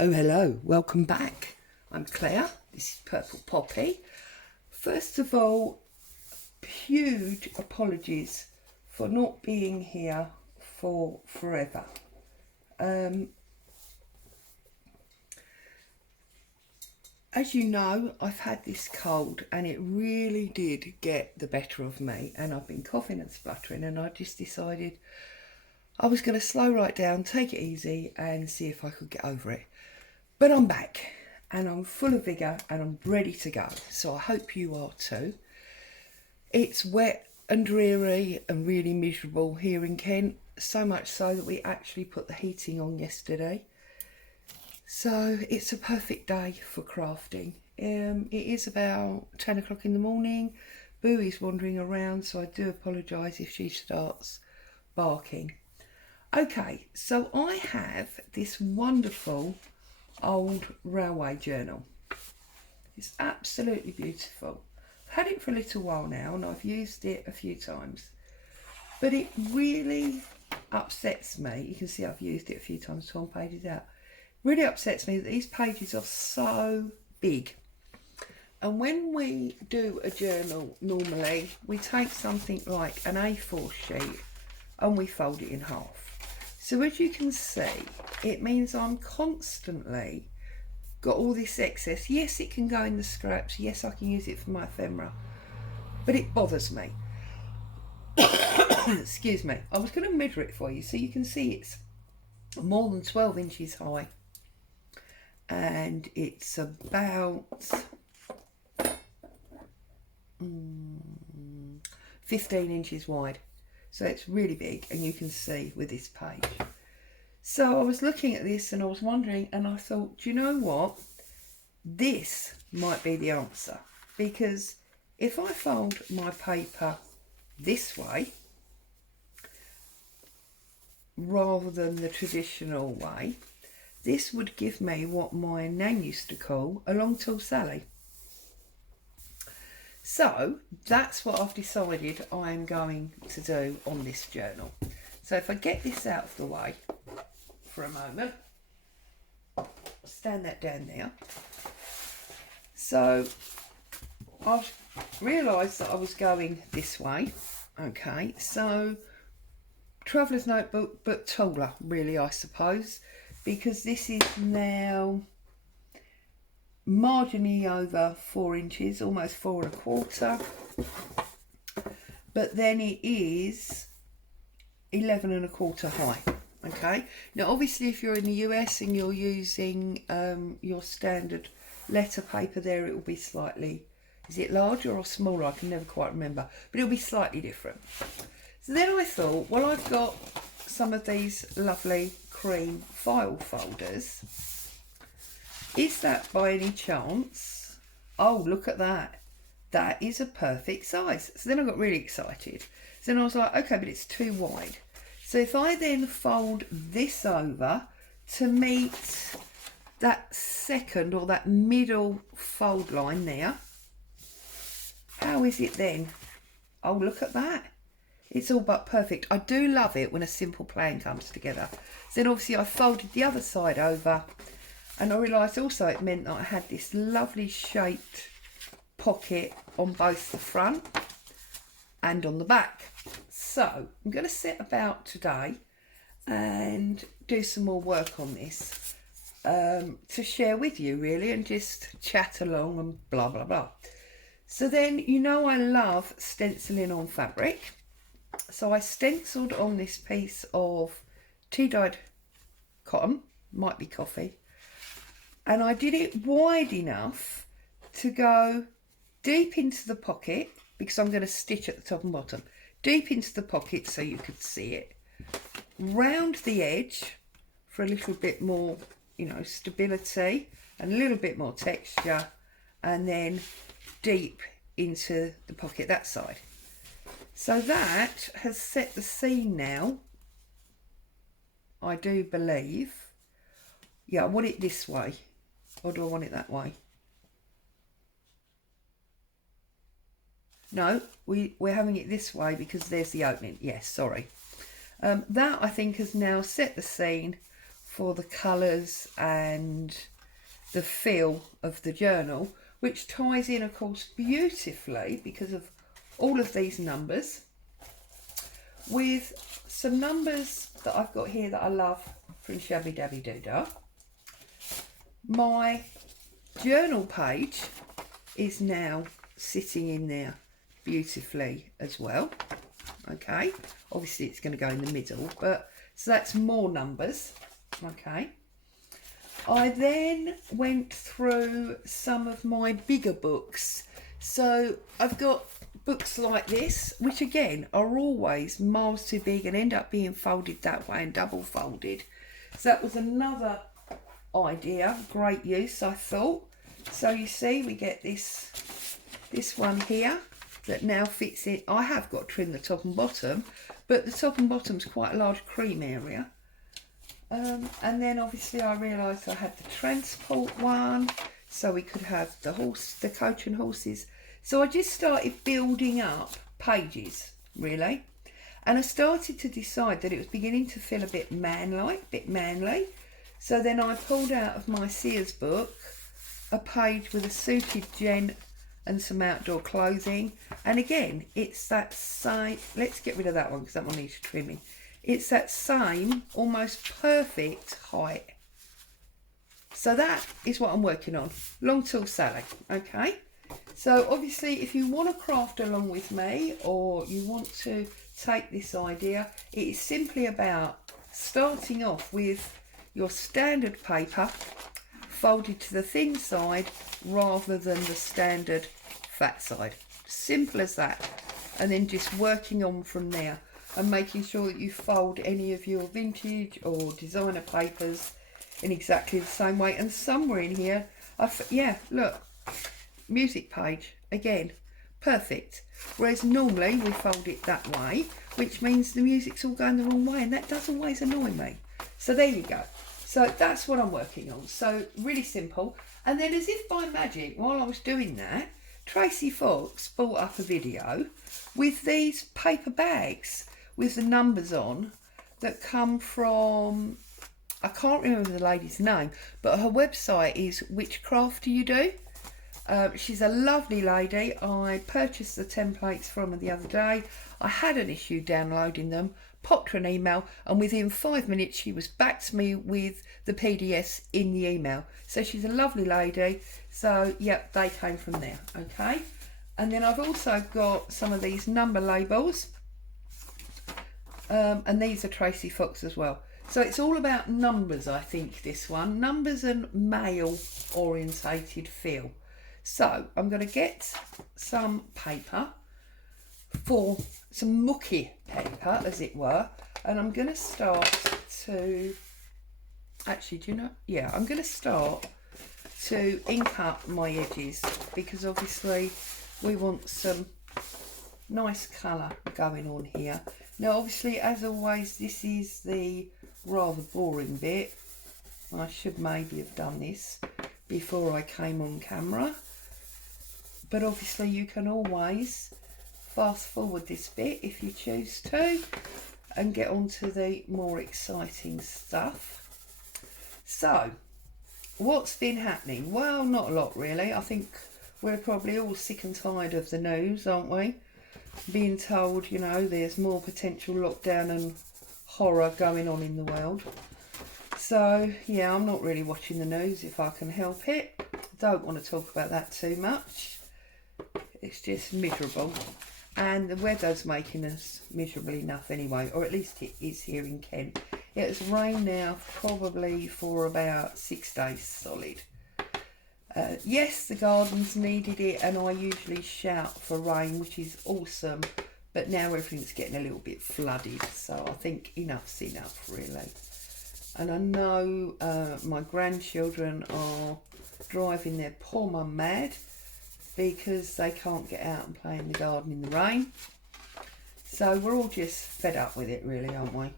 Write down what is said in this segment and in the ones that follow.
Oh, hello, welcome back. I'm Claire, this is Purple Poppy. First of all, huge apologies for not being here for forever. As you know, I've had this cold and it really did get the better of me, and I've been coughing and spluttering, and I just decided I was going to slow right down, take it easy and see if I could get over it. But I'm back and I'm full of vigour and I'm ready to go. So I hope you are too. It's wet and dreary and really miserable here in Kent. So much so that we actually put the heating on yesterday. So it's a perfect day for crafting. It is about 10 o'clock in the morning. Boo is wandering around, so I do apologise if she starts barking. Okay, so I have this wonderful old railway journal. It's absolutely beautiful. I've had it for a little while now and I've used it a few times, but it really upsets me. You can see I've used it a few times, torn pages out. Really upsets me that these pages are so big. And when we do a journal, normally we take something like an A4 sheet and we fold it in half. So as you can see, it means I'm constantly got all this excess. Yes, it can go in the scraps. Yes, I can use it for my ephemera, but it bothers me. Excuse me. I was going to measure it for you so you can see it's more than 12 inches high. And it's about 15 inches wide. So it's really big, and you can see with this page. So I was looking at this and I was wondering, and I thought, do you know what? This might be the answer, because if I fold my paper this way rather than the traditional way, this would give me what my nan used to call a long tall Sally. So that's what I've decided I'm going to do on this journal. So if I get this out of the way for a moment, stand that down there. So I've realised that I was going this way. Okay, so traveller's notebook, but taller really, I suppose, because this is now marginally over 4 inches, almost 4 1/4, but then it is 11 1/4 high. Okay, now obviously if you're in the US and you're using your standard letter paper there, it will be slightly, is it larger or smaller? I can never quite remember, but it'll be slightly different. So then I thought, well, I've got some of these lovely cream file folders. Is that by any chance? Oh, look at that. That is a perfect size. So then I got really excited. So then I was like, okay, but it's too wide. So if I then fold this over to meet that second or that middle fold line there, how is it then? Oh, look at that. It's all but perfect. I do love it when a simple plan comes together. So then obviously I folded the other side over, and I realised also it meant that I had this lovely shaped pocket on both the front and on the back. So I'm going to set about today and do some more work on this to share with you really, and just chat along and blah blah blah. So then, you know, I love stenciling on fabric. So I stenciled on this piece of tea-dyed cotton, might be coffee, and I did it wide enough to go deep into the pocket, because I'm going to stitch at the top and bottom, deep into the pocket so you could see it, round the edge for a little bit more, you know, stability and a little bit more texture, and then deep into the pocket that side. So that has set the scene now, I do believe. Yeah, I want it this way. Or do I want it that way? No, we're having it this way because there's the opening. Yes, sorry. That I think has now set the scene for the colours and the feel of the journal, which ties in, of course, beautifully because of all of these numbers, with some numbers that I've got here that I love from Shabby Dabby Doodah. My journal page is now sitting in there beautifully as well. Okay, obviously it's going to go in the middle, but so that's more numbers. Okay, I then went through some of my bigger books. So I've got books like this, which again are always miles too big and end up being folded that way and double folded. So that was another idea, great use, I thought. So you see we get this one here that now fits in. I have got to trim the top and bottom, but the top and bottom's quite a large cream area. And then obviously I realised I had the transport one, so we could have the coach and horses. So I just started building up pages, really. And I started to decide that it was beginning to feel a bit manly. So then I pulled out of my Sears book a page with a suited gent and some outdoor clothing. And again, it's that same, let's get rid of that one because that one needs trimming. It's that same almost perfect height. So that is what I'm working on. Long Tall Sally, okay? So obviously if you want to craft along with me, or you want to take this idea, it is simply about starting off with your standard paper folded to the thin side rather than the standard fat side. Simple as that. And then just working on from there and making sure that you fold any of your vintage or designer papers in exactly the same way. And somewhere in here, yeah, look, music page, again, perfect. Whereas normally we fold it that way, which means the music's all going the wrong way, and that does always annoy me. So there you go. So that's what I'm working on. So really simple. And then as if by magic, while I was doing that, Tracy Fox brought up a video with these paper bags with the numbers on that come from, I can't remember the lady's name, but her website is Which Craft Do You Do? She's a lovely lady. I purchased the templates from her the other day. I had an issue downloading them, popped her an email, and within 5 minutes she was back to me with the PDFs in the email. So she's a lovely lady. So yep, they came from there, okay? And then I've also got some of these number labels, and these are Tracy Fox as well. So it's all about numbers, I think, this one. Numbers and male orientated feel. So I'm going to get some paper, for some mucky paper, as it were, and I'm going to start to, actually, do you know? Yeah, I'm going to start to ink up my edges, because obviously we want some nice colour going on here. Now, obviously, as always, this is the rather boring bit. I should maybe have done this before I came on camera. But obviously you can always fast forward this bit if you choose to and get on to the more exciting stuff. So, what's been happening? Well, not a lot really. I think we're probably all sick and tired of the news, aren't we? Being told, you know, there's more potential lockdown and horror going on in the world. So, yeah, I'm not really watching the news if I can help it. Don't want to talk about that too much. It's just miserable, and the weather's making us miserable enough anyway, or at least it is here in Kent. It has rained now probably for about 6 days solid. Yes, the gardens needed it, and I usually shout for rain, which is awesome, but now everything's getting a little bit flooded, so I think enough's enough really. And I know my grandchildren are driving their poor mum mad because they can't get out and play in the garden in the rain. So we're all just fed up with it really, aren't we?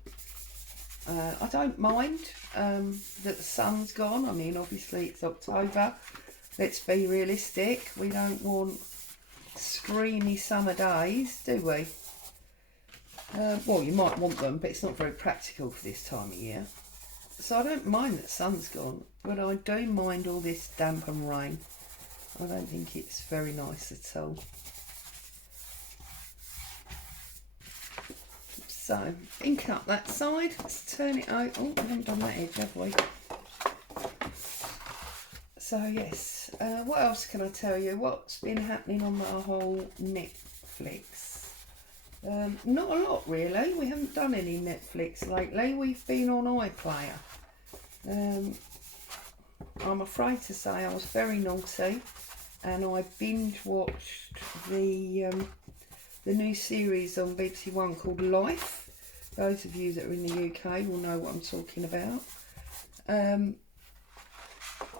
I don't mind that the sun's gone. I mean, obviously it's October. Let's be realistic. We don't want streamy summer days, do we? Well, you might want them, but it's not very practical for this time of year. So I don't mind that sun's gone, but I do mind all this damp and rain. I don't think it's very nice at all. So, ink up that side. Let's turn it out. Oh, we haven't done that edge, have we? So yes, what else can I tell you? What's been happening on the whole Netflix? Not a lot really. We haven't done any Netflix lately. We've been on iPlayer. I'm afraid to say I was very naughty, and I binge watched the new series on BBC One called Life. Those of you that are in the UK will know what I'm talking about.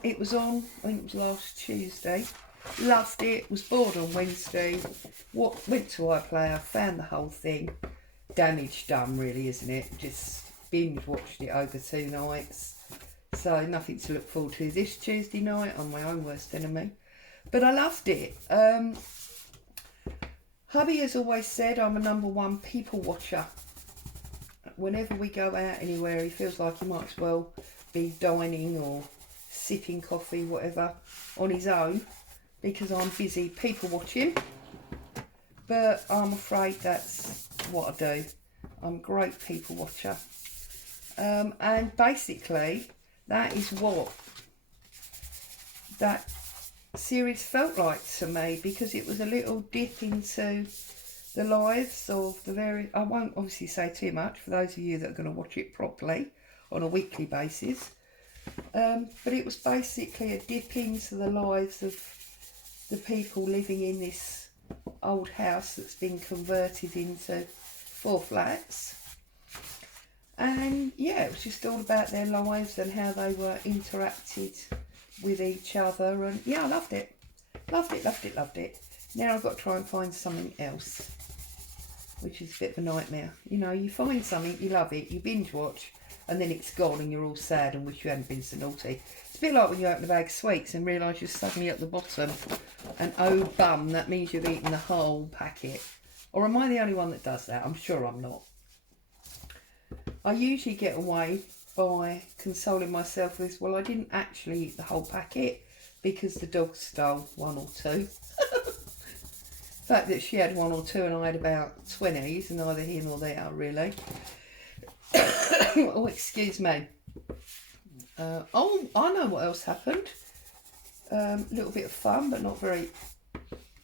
It was on, I think it was last Tuesday. Loved it, was bored on Wednesday. Went to iPlayer, found the whole thing. Damage done really, isn't it? Just binge watched it over 2 nights. So nothing to look forward to this Tuesday night. I'm my own worst enemy. But I loved it. Hubby has always said I'm a #1 people watcher. Whenever we go out anywhere, he feels like he might as well be dining or sipping coffee, whatever, on his own, because I'm busy people watching. But I'm afraid that's what I do. I'm a great people watcher. And basically, that is what that series felt like to me, because it was a little dip into the lives of the various... I won't obviously say too much for those of you that are going to watch it properly on a weekly basis. But it was basically a dip into the lives of the people living in this old house that's been converted into 4 flats. And yeah, it was just all about their lives and how they were interacted with each other. And yeah, I loved it. Loved it, loved it, loved it. Now I've got to try and find something else, which is a bit of a nightmare. You know, you find something, you love it, you binge watch, and then it's gone and you're all sad and wish you hadn't been so naughty. It's a bit like when you open a bag of sweets and realise you're suddenly at the bottom, and oh bum, that means you've eaten the whole packet. Or am I the only one that does that? I'm sure I'm not. I usually get away by consoling myself with, well, I didn't actually eat the whole packet because the dog stole 1 or 2. The fact that she had 1 or 2 and I had about 20 is neither here nor there, really. Oh, excuse me. Oh, I know what else happened. A little bit of fun, but not very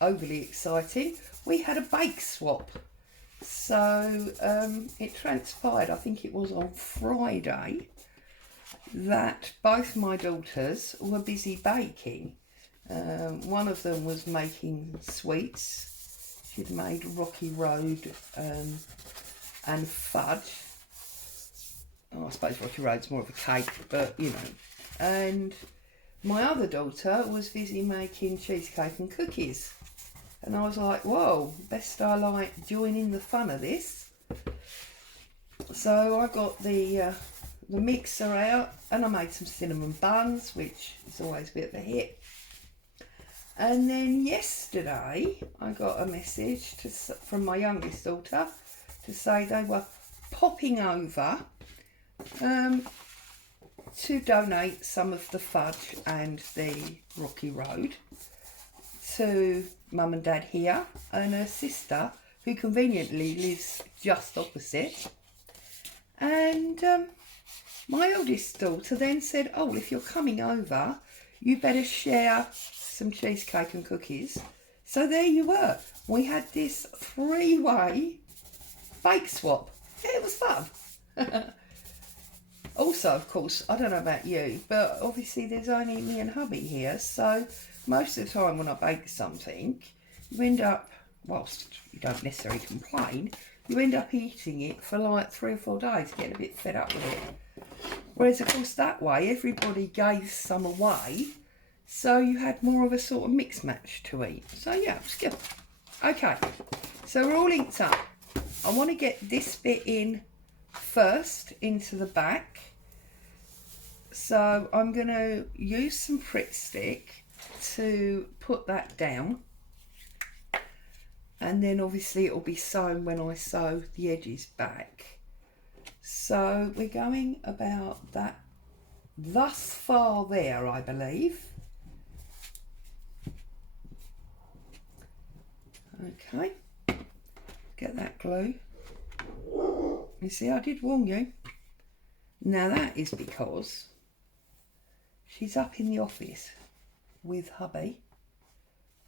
overly exciting. We had a bake swap. So it transpired, I think it was on Friday, that both my daughters were busy baking. One of them was making sweets. She'd made Rocky Road and fudge. Oh, I suppose Rocky Road's more of a cake, but you know. And my other daughter was busy making cheesecake and cookies. And I was like, whoa, best I like joining the fun of this. So I got the mixer out and I made some cinnamon buns, which is always a bit of a hit. And then yesterday I got a message from my youngest daughter to say they were popping over to donate some of the fudge and the Rocky Road to Mum and Dad here and her sister, who conveniently lives just opposite. And my eldest daughter then said, oh, if you're coming over, you better share some cheesecake and cookies. So there you were. We had this 3-way bake swap. It was fun. Also, of course, I don't know about you, but obviously there's only me and hubby here, so most of the time when I bake something, you end up, whilst you don't necessarily complain, you end up eating it for like 3 or 4 days, getting a bit fed up with it. Whereas, of course, that way everybody gave some away, so you had more of a sort of mixed match to eat. So yeah, it was good. Okay, so we're all inked up. I want to get this bit in first into the back. So I'm going to use some Pritt Stick to put that down, and then obviously it will be sewn when I sew the edges back. So we're going about that thus far there, I believe. Okay, get that glue. You see, I did warn you. Now that is because she's up in the office with hubby,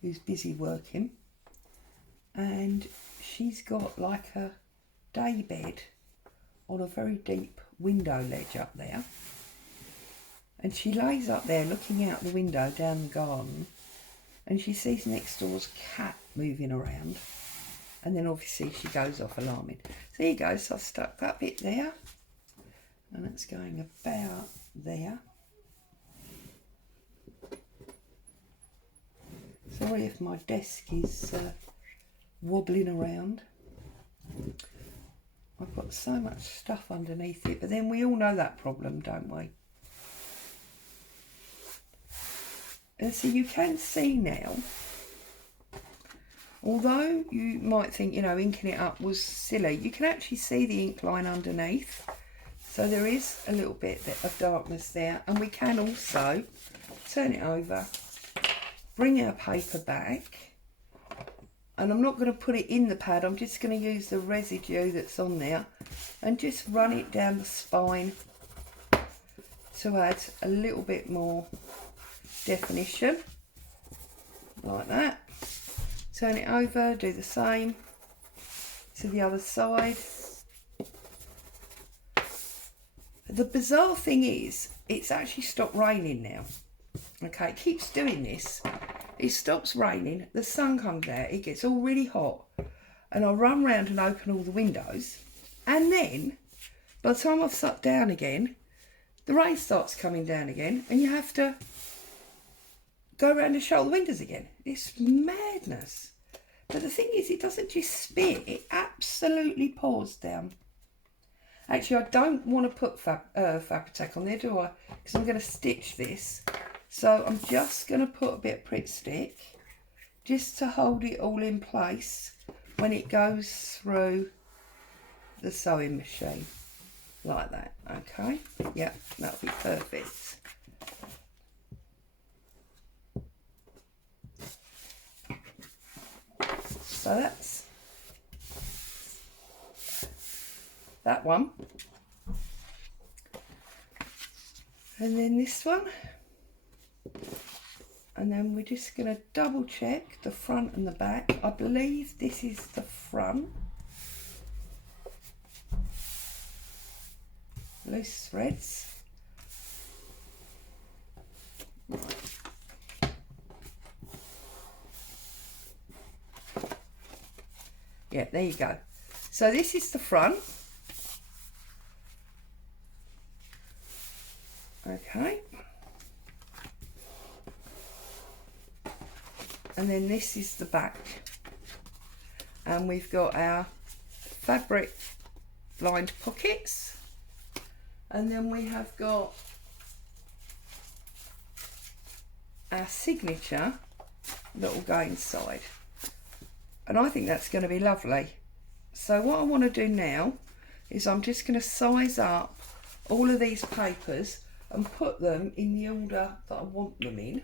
who's busy working, and she's got like a day bed on a very deep window ledge up there, and she lays up there looking out the window down the garden, and she sees next door's cat moving around, and then obviously she goes off alarming. So there you go, so I've stuck that bit there, and it's going about there. Sorry if my desk is wobbling around. I've got so much stuff underneath it, but then we all know that problem, don't we? And so you can see now, although you might think, you know, inking it up was silly, you can actually see the ink line underneath. So there is a little bit of darkness there, and we can also turn it over, bring our paper back, and I'm not going to put it in the pad, I'm just going to use the residue that's on there and just run it down the spine to add a little bit more definition, like that. Turn it over, do the same to the other side. The bizarre thing is, it's actually stopped raining now. Okay, it keeps doing this. It stops raining, the sun comes out, it gets all really hot, and I run round and open all the windows, and then by the time I've sat down again, the rain starts coming down again, and you have to go around and shut all the windows again. It's madness. But the thing is, it doesn't just spit, it absolutely pours down. Actually, I don't want to put Fabri-Tac on there, do I? Because I'm going to stitch this. So I'm just going to put a bit of Pritt Stick just to hold it all in place when it goes through the sewing machine, like that. Okay, yeah, that'll be perfect. So that's that one, and then this one. And then we're just going to double check the front and the back. I believe this is the front. Loose threads. Right. Yeah, there you go. So this is the front. Okay. And then this is the back, and we've got our fabric lined pockets, and then we have got our signature that will go inside, and I think that's going to be lovely. So what I want to do now is I'm just going to size up all of these papers and put them in the order that I want them in.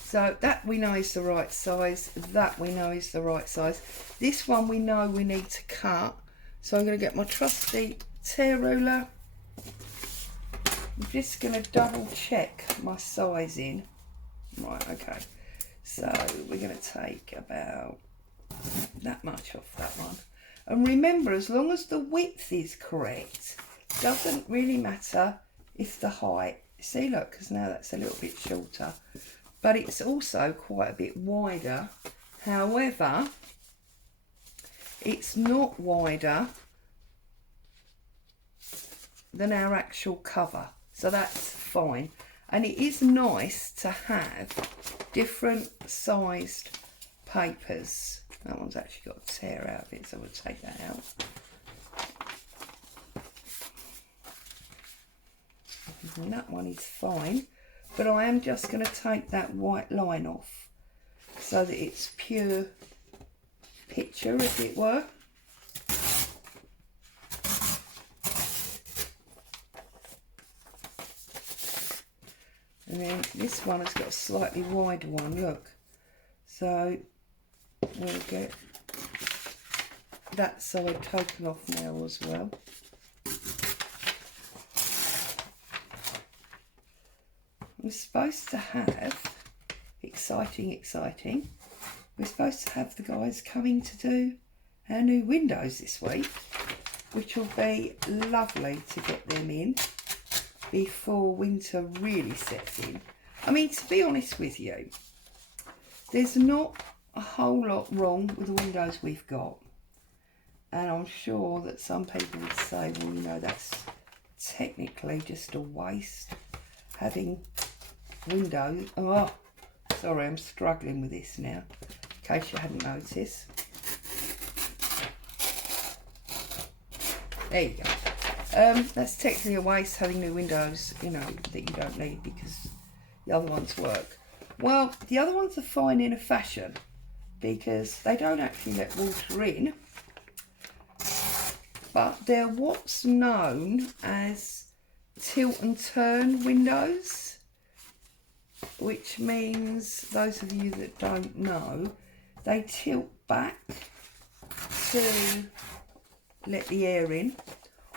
So that we know is the right size, that we know is the right size. This one we know we need to cut. So I'm going to get my trusty tear ruler. I'm just going to double check my sizing. Right, okay. So we're going to take about that much off that one. And remember, as long as the width is correct, doesn't really matter if the height, see look, because now that's a little bit shorter. But it's also quite a bit wider. However, it's not wider than our actual cover, so that's fine. And it is nice to have different sized papers. That one's actually got a tear out of it, so we'll take that out. And that one is fine. But I am just going to take that white line off so that it's pure picture, as it were. And then this one has got a slightly wider one, look. So we'll get that side taken off now as well. We're supposed to have, exciting, we're supposed to have the guys coming to do our new windows this week, which will be lovely to get them in before winter really sets in. I mean, to be honest with you, there's not a whole lot wrong with the windows we've got. And I'm sure that some people would say, well, you know, that's technically just a waste having windows. Oh, sorry, I'm struggling with this now, in case you hadn't noticed. There you go. That's technically a waste having new windows, you know, that you don't need because the other ones work. Well, the other ones are fine in a fashion because they don't actually let water in, but they're what's known as tilt and turn windows, which means, those of you that don't know, they tilt back to let the air in,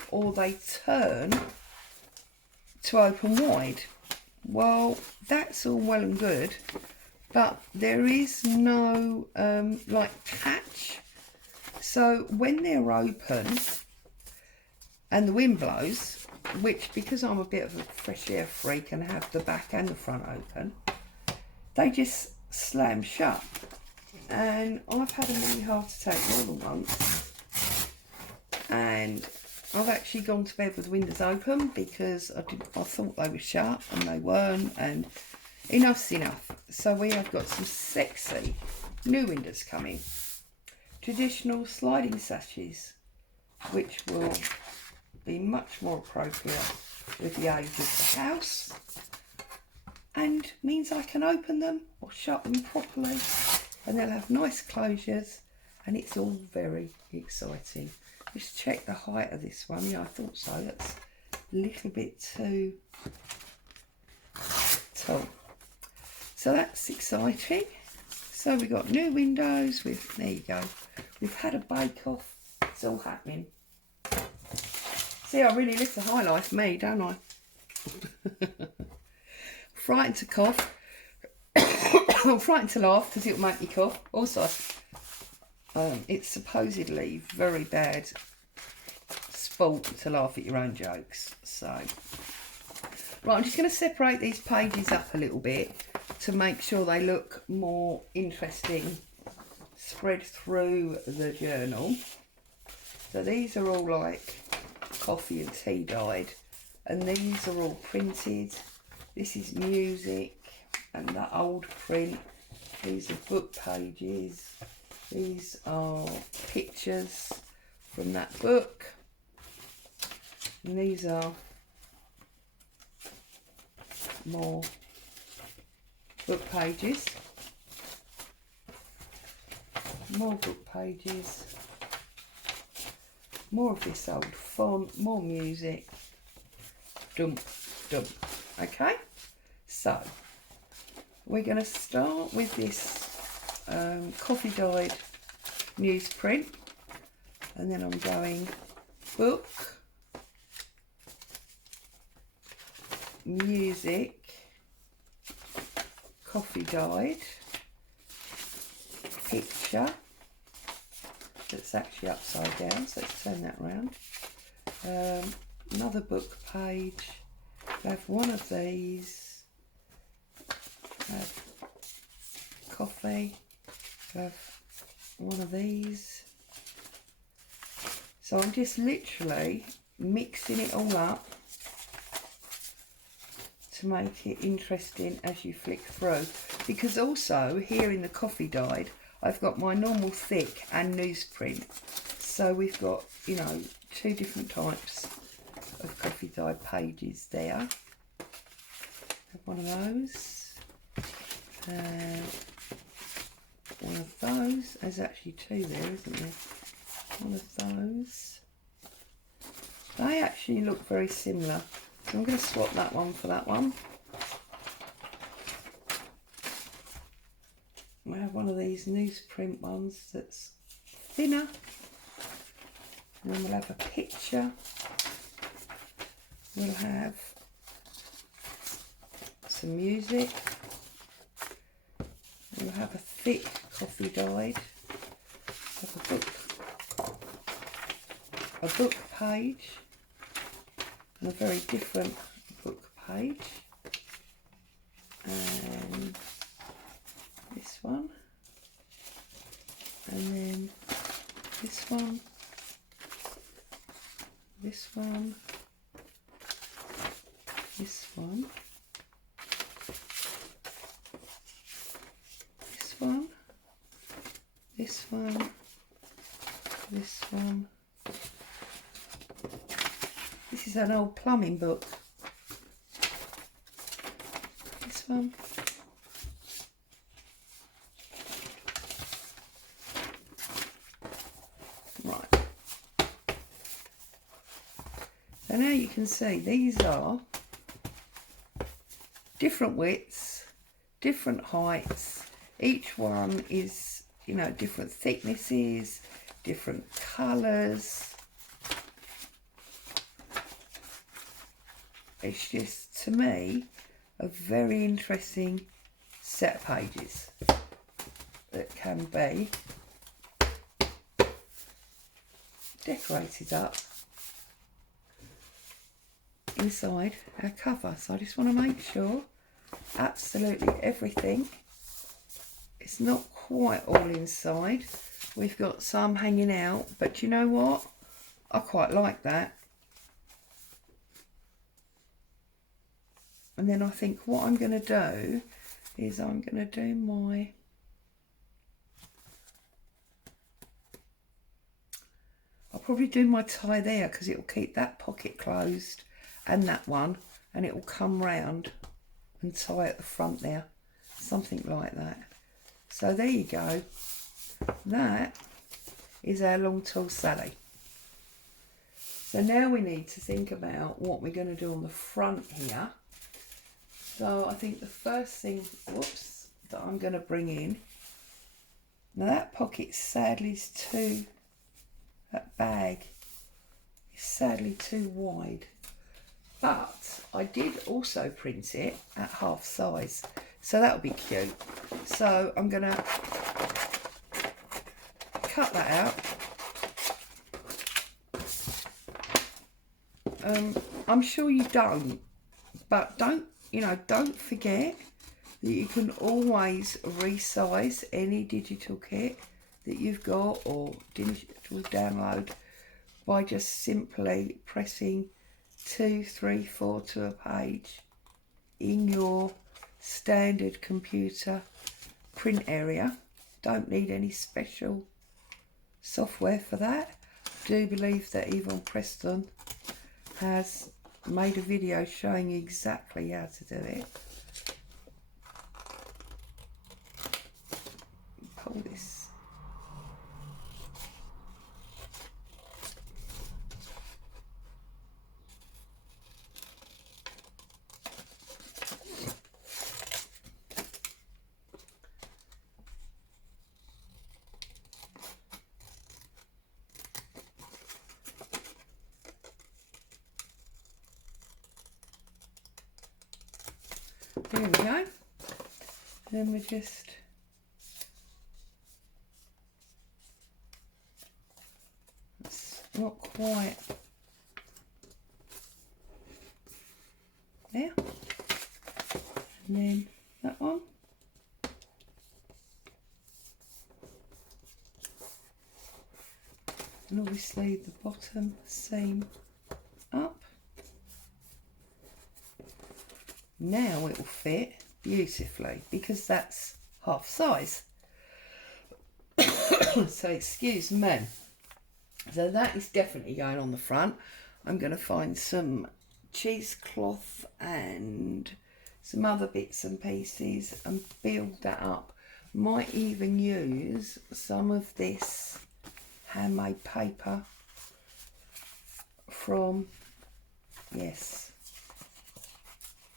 or they turn to open wide. Well, that's all well and good, but there is no like catch. So when they're open and the wind blows, which, because I'm a bit of a fresh air freak and have the back and the front open, they just slam shut. And I've had a mini heart attack more than once, and I've actually gone to bed with the windows open because I thought they were shut and they weren't, and enough's enough. So we have got some sexy new windows coming. Traditional sliding sashes, which will be much more appropriate with the age of the house, and means I can open them or shut them properly, and they'll have nice closures, and it's all very exciting. Just check the height of this one. Yeah, I thought so. That's a little bit too tall. So that's exciting. So we've got new windows with, there you go. We've had a bake-off. It's all happening. See, I really live the high life, me, don't I? Frightened to cough. I'm frightened to laugh because it'll make me cough. Also, it's supposedly very bad sport to laugh at your own jokes. So, right, I'm just going to separate these pages up a little bit to make sure they look more interesting spread through the journal. So these are all like coffee and tea dyed, and these are all printed. This is music and the old print. These are book pages. These are pictures from that book, and these are more book pages, more book pages, more of this old font, more music, dump. Okay, so we're going to start with this coffee dyed newsprint, and then I'm going book, music, coffee dyed, picture that's actually upside down, so let's turn that around. Another book page. I have one of these. I have coffee. I have one of these. So I'm just literally mixing it all up to make it interesting as you flick through, because also here in the coffee dyed I've got my normal thick and newsprint, so we've got, you know, two different types of coffee dyed pages there. Have one of those, one of those. There's actually two there, isn't there? One of those. They actually look very similar, so I'm going to swap that one for that one. have one of these newsprint ones that's thinner. And then we'll have a picture. We'll have some music. We'll have a thick coffee guide. Have a book page, and a very different book page. And this one. And then this one. This one. This one. This one. This one. This one. This is an old plumbing book. This one. Right. So now you can see these are different widths, different heights. Each one is, you know, different thicknesses, different colours. It's just, to me, a very interesting set of pages that can be decorated up inside our cover. So I just want to make sure absolutely everything is not quite all inside. We've got some hanging out, but you know what? I quite like that. And then I think what I'm going to do is I'm going to do my I'll probably do my tie there because it will keep that pocket closed and that one, and it will come round and tie at the front there, something like that. So there you go. That is our long tall Sally. So now we need to think about what we're going to do on the front here. So I think the first thing, whoops, that I'm going to bring in, now that pocket sadly is too, that bag is sadly too wide. But I did also print it at half size, so that would be cute. So I'm going to cut that out. I'm sure you don't, but don't forget that you can always resize any digital kit that you've got or digital download by just simply pressing 2, 3, 4 to a page in your standard computer print area. Don't need any special software for that. I do believe that Yvonne Preston has made a video showing you exactly how to do it. Pull this. There we go. Then we just it's not quite there. And then that one. And obviously the bottom seam up. Now it will fit beautifully because that's half size. So excuse me. So that is definitely going on the front. I'm going to find some cheesecloth and some other bits and pieces and build that up. Might even use some of this handmade paper from, yes,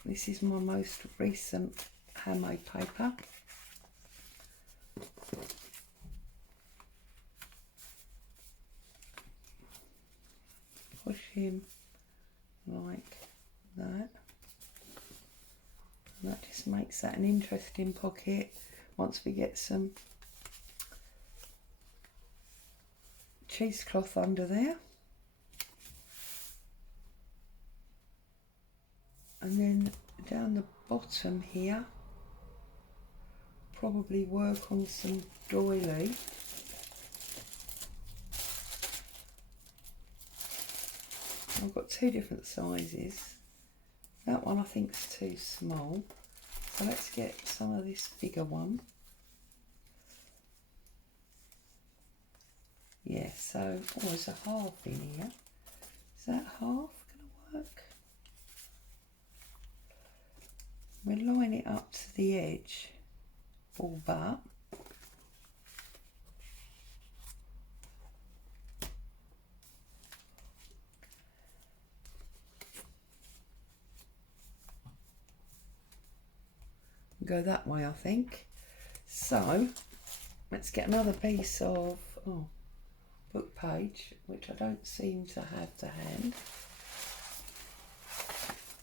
this is my most recent handmade paper. him like that. And that just makes that an interesting pocket once we get some cheesecloth under there. And then down the bottom here, probably work on some doily. I've got two different sizes. That one I think is too small. So let's get some of this bigger one. Yeah, so there's a half in here. Is that half going to work? We'll line it up to the edge, all but. Go that way, I think. So let's get another piece of book page, which I don't seem to have to hand.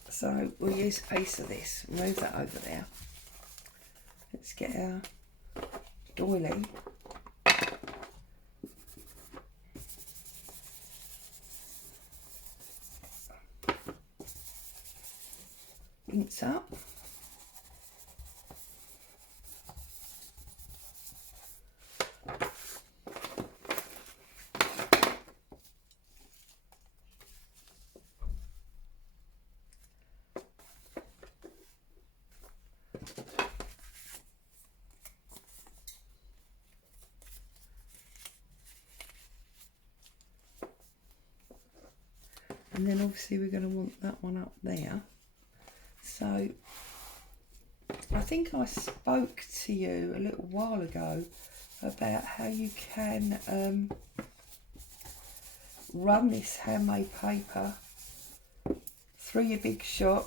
So we'll use a piece of this, move that over there. Let's get our doily. Inks up. And then obviously we're going to want that one up there. So I think I spoke to you a little while ago about how you can run this handmade paper through your Big Shot,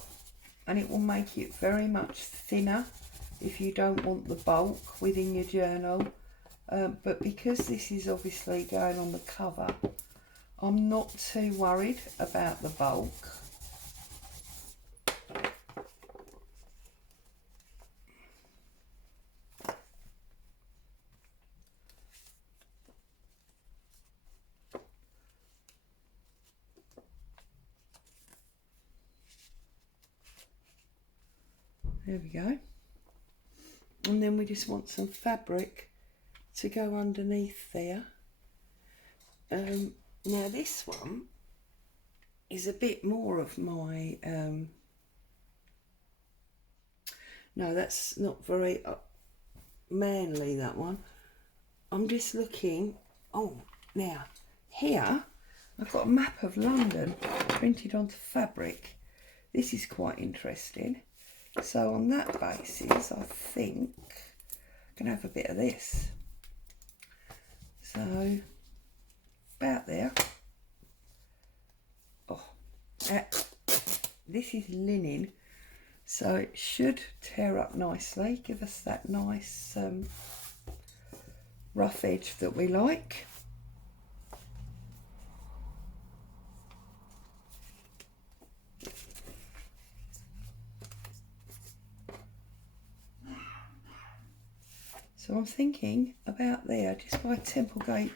and it will make it very much thinner if you don't want the bulk within your journal. But because this is obviously going on the cover, I'm not too worried about the bulk. There we go. And then we just want some fabric to go underneath there. Now this one is a bit more of my, no, that's not very manly, that one. I'm just looking, now here I've got a map of London printed onto fabric. This is quite interesting. So on that basis, I think I'm going to have a bit of this. So about there. This is linen, so it should tear up nicely, give us that nice rough edge that we like. So I'm thinking about there, just by Templegate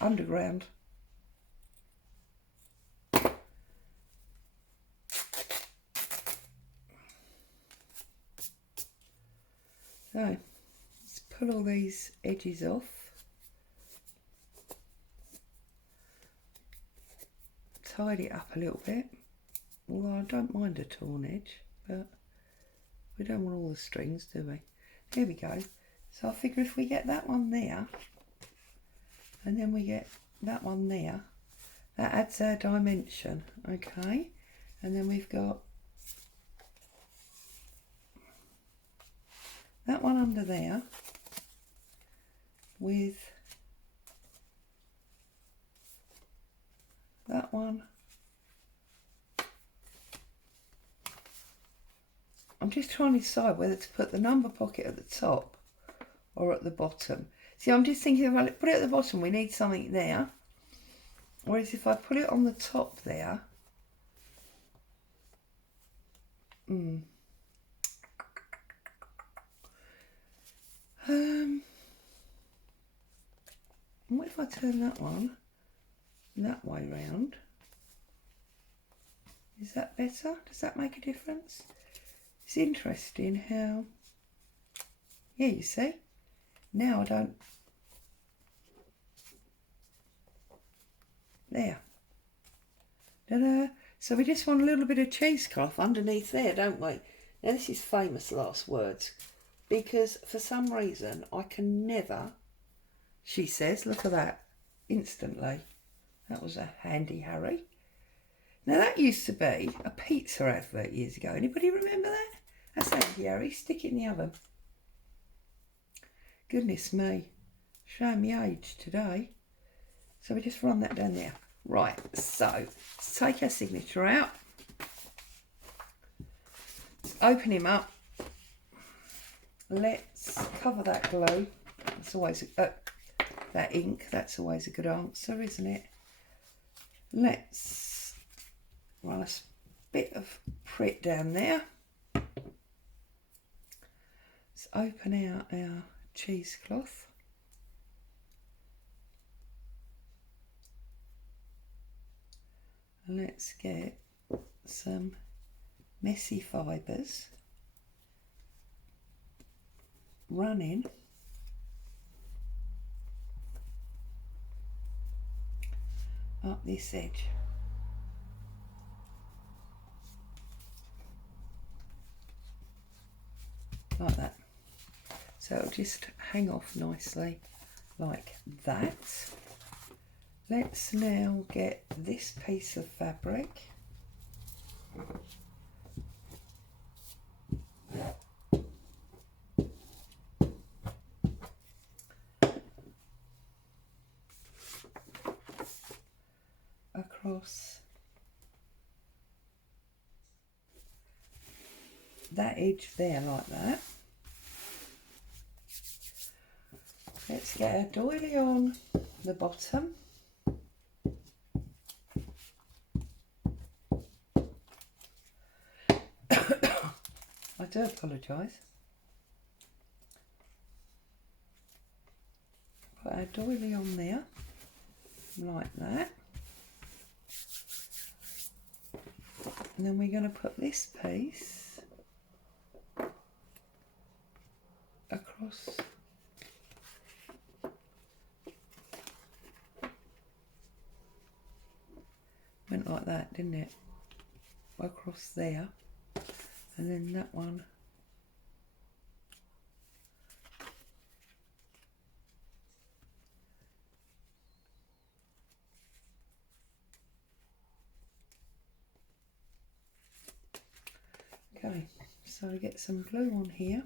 Underground. So let's pull all these edges off. Tidy it up a little bit, although I don't mind a torn edge, but we don't want all the strings, do we? There we go. So I figure if we get that one there, and then we get that one there, that adds our dimension, okay? And then we've got that one under there with that one. I'm just trying to decide whether to put the number pocket at the top or at the bottom. See, I'm just thinking if I put it at the bottom, we need something there. Whereas if I put it on the top there, What if I turn that one that way round? Is that better? Does that make a difference? It's interesting how, yeah, you see, now I don't, there. Ta-da. So we just want a little bit of cheesecloth underneath there, don't we? Now this is famous last words, because for some reason I can never, she says, look at that, instantly. That was a handy Harry. Now that used to be a pizza advert years ago. Anybody remember that? That's handy Harry, stick it in the oven. Goodness me, showing me age today. So we just run that down there. Right, so let's take our signature out. Let's open him up. Let's cover that glue. That's always that ink. That's always a good answer, isn't it? Let's run a bit of Prit down there. Let's open out our cheesecloth. And let's get some messy fibres running up this edge. Like that. So it'll just hang off nicely like that. Let's now get this piece of fabric across that edge there like that. Let's get our doily on the bottom. I do apologise. Put our doily on there, like that. And then we're going to put this piece across went like that, didn't it? Across there. And then that one okay, so I get some glue on here.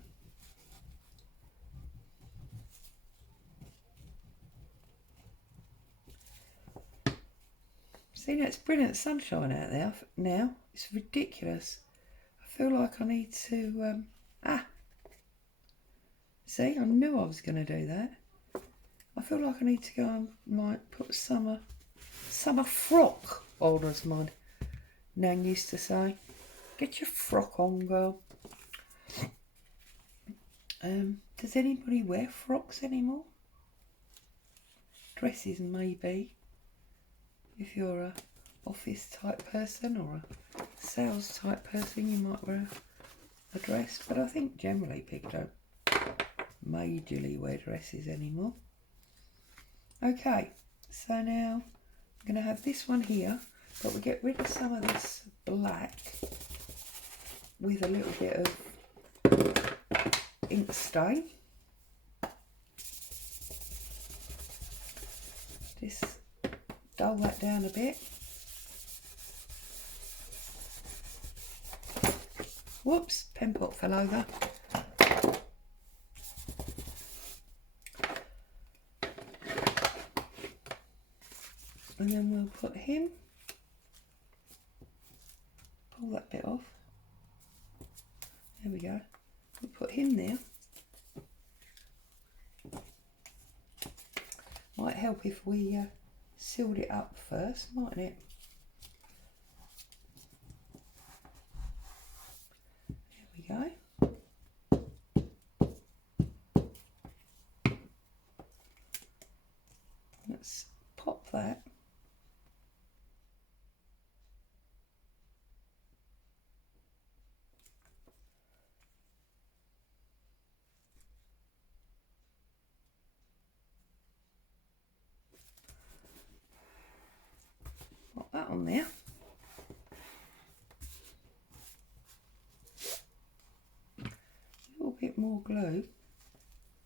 See, now it's brilliant sunshine out there now. It's ridiculous. I feel like I need to see, I knew I was going to do that. I feel like I need to go and like put summer frock on, as my nan used to say. Get your frock on, girl. Does anybody wear frocks anymore? Dresses maybe, if you're a office type person or a sales type person, you might wear a dress, but I think generally people don't majorly wear dresses anymore. Okay, so now I'm going to have this one here, but we get rid of some of this black with a little bit of ink stain. Just dull that down a bit. Whoops, pen pot fell over. And then we'll put him, pull that bit off. There we go. We'll put him there. Might help if we sealed it up first, mightn't it? on there. A little bit more glue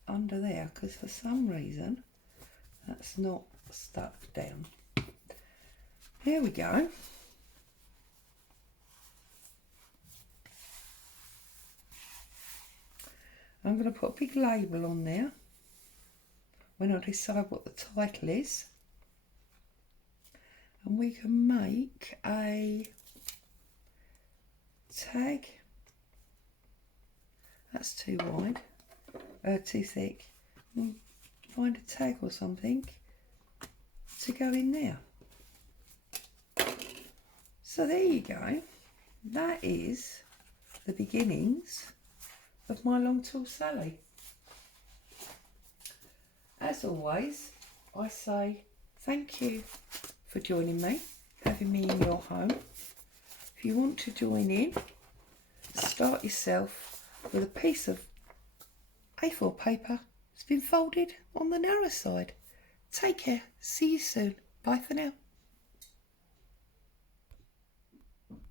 under there because for some reason that's not stuck down. Here we go. I'm going to put a big label on there when I decide what the title is, and we can make a tag. That's too wide, too thick. Find a tag or something to go in there. So there you go. That is the beginnings of my Long Tall Sally. As always, I say thank you for joining me, having me in your home. If you want to join in, start yourself with a piece of A4 paper that's been folded on the narrow side. Take care. See you soon. Bye for now.